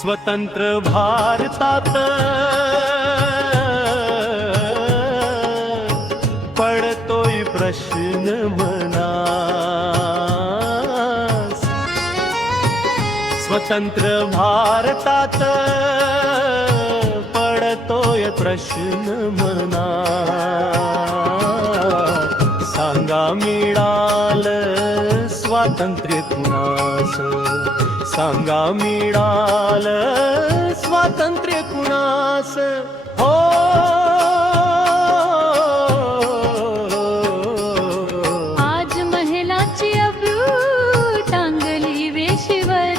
स्वतंत्र भारतात पडतोय प्रश्न मनास। स्वतंत्र भारतात पडतोय प्रश्न मनास। सांगा मिळालं स्वातंत्र्य कुणास? सांगा मिळालं स्वातंत्र्य कुणास? हो आज महिलाची अब्रू टांगली वेशीवर,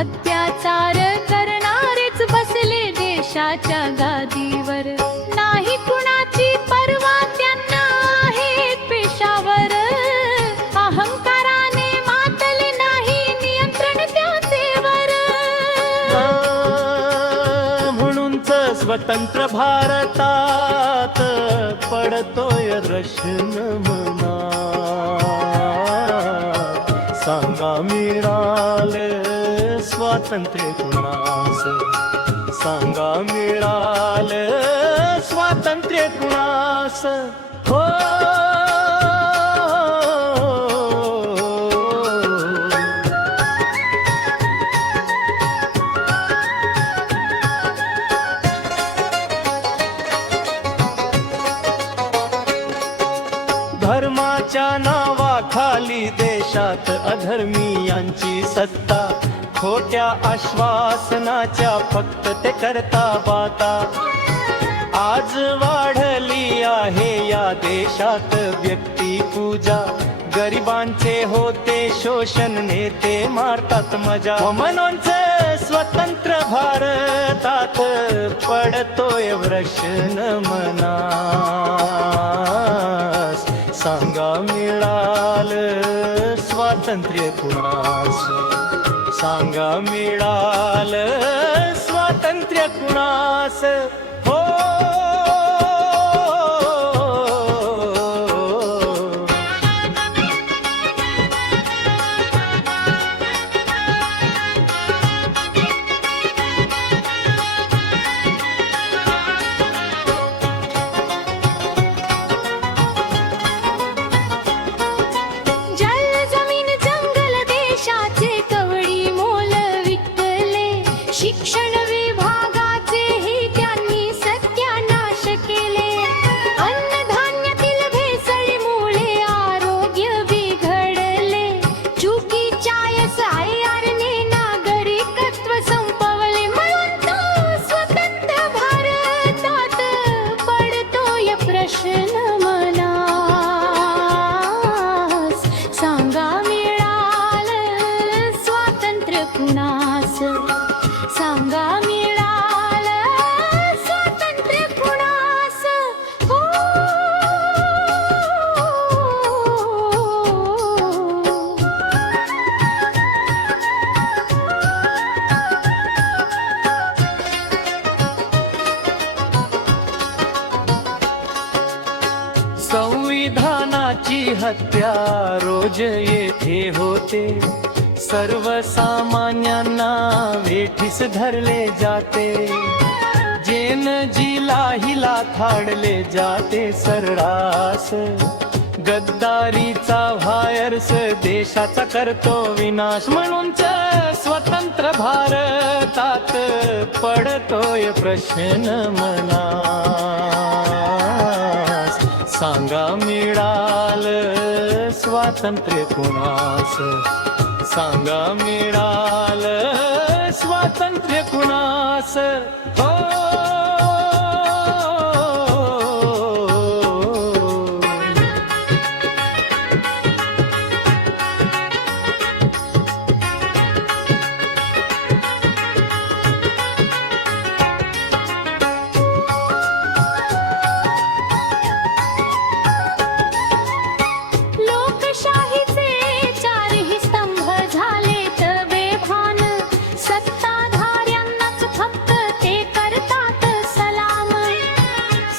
अत्याचार करणारेच बसले देशाच्या गादीवर। नाही कुणाची पर्वा त्यांना आहे पेशावर, अहंकाराने मातले नाही नियंत्रण त्याचेवर। म्हणूनच स्वतंत्र भारतात पडतोय प्रश्न मनात। सांगा मिळालं स्वातंत्र्य कुणास? सांगा मिळालं स्वातंत्र्य कुणास? हो धर्माच्या नावाखाली देशात अधर्मीयांची सत्ता, खोट्या आश्वासनाच्या फक्त ते करता बाता। आज वाढली आहे या देशात व्यक्ती पूजा, गरिबांचे होते शोषण नेते मारतात मजा। म्हणूनच स्वतंत्र भारतात पडतोय प्रश्न मनास। सांगा मिळालं स्वातंत्र्य कुणास? सांगा मिळालं स्वातंत्र्य कुणास? हो शिक्षण विभागाचेही त्यांनी सत्यानाश केले। अन्नधान्यातील भेसळीमुळे आरोग्य बिघडले। चुकीच्या SIRने नागरिकत्व संपवले। म्हणून तो स्वतंत्र भारतात पडतोय प्रश्न मनास। सांगा मिळालं स्वातंत्र्य कुणास? सांगा मिळालं स्वातंत्र्य कुणास? हो संविधानाची हत्या रोज येथे होते। सर्वसामान्यांना वेठीस धरले जाते। जेन जिला हिला थाडले जाते सर्रास। गद्दारीचा व्हायर्स देशाचा करतो विनाश। म्हणूनच स्वतंत्र भारतात पडतोय प्रश्न मनास। सांगा मिळालं स्वातंत्र्य कुणास? सांगा मिळालं स्वातंत्र्य कुणास? हो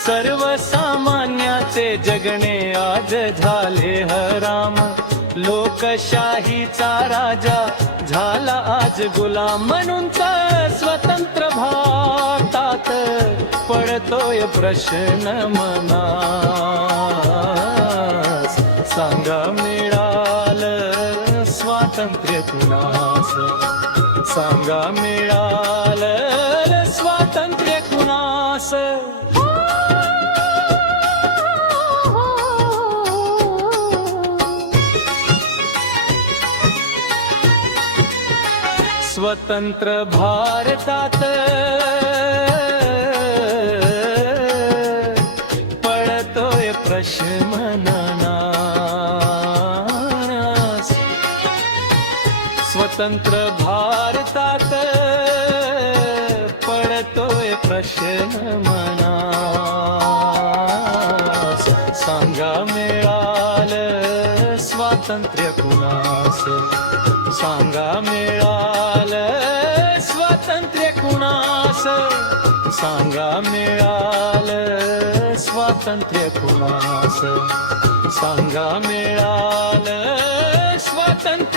सर्वसामान्याचे जगणे आज झाले हराम। लोकशाहीचा राजा झाला आज गुलाम म्हणूनचा स्वतंत्र भारतात पडतोय प्रश्न मनास सांगा मिळालं स्वातंत्र्य कुणास सांगा मिळालं स्वातंत्र्य कुणास स्वतंत्र भारतात पडतोय प्रश्न मनास स्वतंत्र भारतात पडतोय प्रश्न मनास सांगा मिळालं स्वातंत्र्य कुणास सांगा मिळालं स्वातंत्र्य कुणास सांगा मिळालं स्वातंत्र्य कुणास सांगा मिळालं स्वातंत्र्य